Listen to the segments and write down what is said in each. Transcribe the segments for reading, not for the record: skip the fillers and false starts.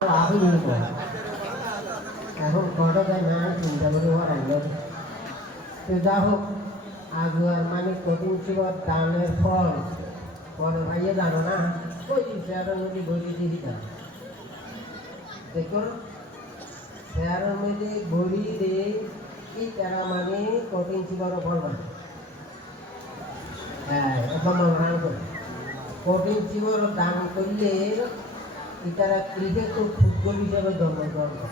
এখন কটা যায় না চিন্তা করে আনলো তো যা হোক আগুয়ার মানে কঠিন ছিল দানের ফল পরে ভাইয়ে জানো না ওই শেয়ারের মধ্যে ঘড়ি দিয়ে দিতাম দেখুন শেয়ারের মধ্যে ঘড়ি দিয়ে এই তারা মানে কঠিন ছিল ফল মানে হ্যাঁ এখন মনে করে কঠিন জীবন দান করলে এটারা ক্রিকেট ও ফুটবল হিসাবে জন্মগ্রহণ করে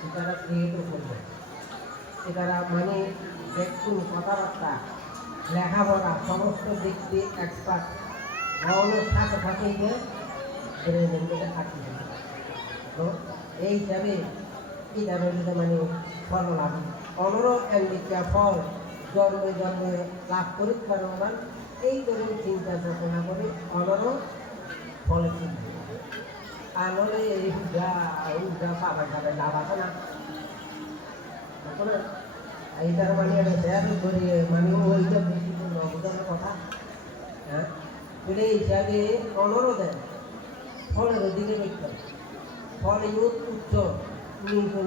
এটারা ক্রিকেটও করবে এটারা মানে দেখুন কথাবার্তা লেখাপড়া সমস্ত দিক দিয়ে এক্সপার্ট হওয়ানোর সাথে সাথে ব্রেনের মধ্যে আটকে তো এই হিসাবে এটার মধ্যে মানে ফল লাভ অনুরোধ এন্ডিকা ফল জন্মে জন্মে লাভ করি কারণ এই ধরনের চিন্তা চেতনা করে অনুরোধ ফলে চিন্তা আর নলে এই হুজা পাবে খাবে লাভ আছে না এইটার মানে শেয়ার করি মানে ওইটা বেশি অবদানের কথা হ্যাঁ এটা হিসাবে অনুরোধ দেয় ফলের দিকে দেখতে ফল ইউথ উচ্চ নিচু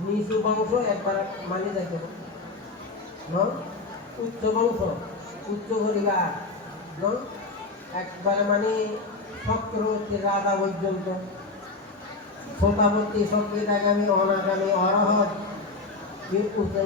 নিচু বংশ একবার মানে দেখে উচ্চ বংশ উচ্চ পরিবার একবারে মানে চক্রবর্তী রাজা পর্যন্ত শতাবর্তী সক্রিয়াগামী অনাগামী অরহত উচ্চ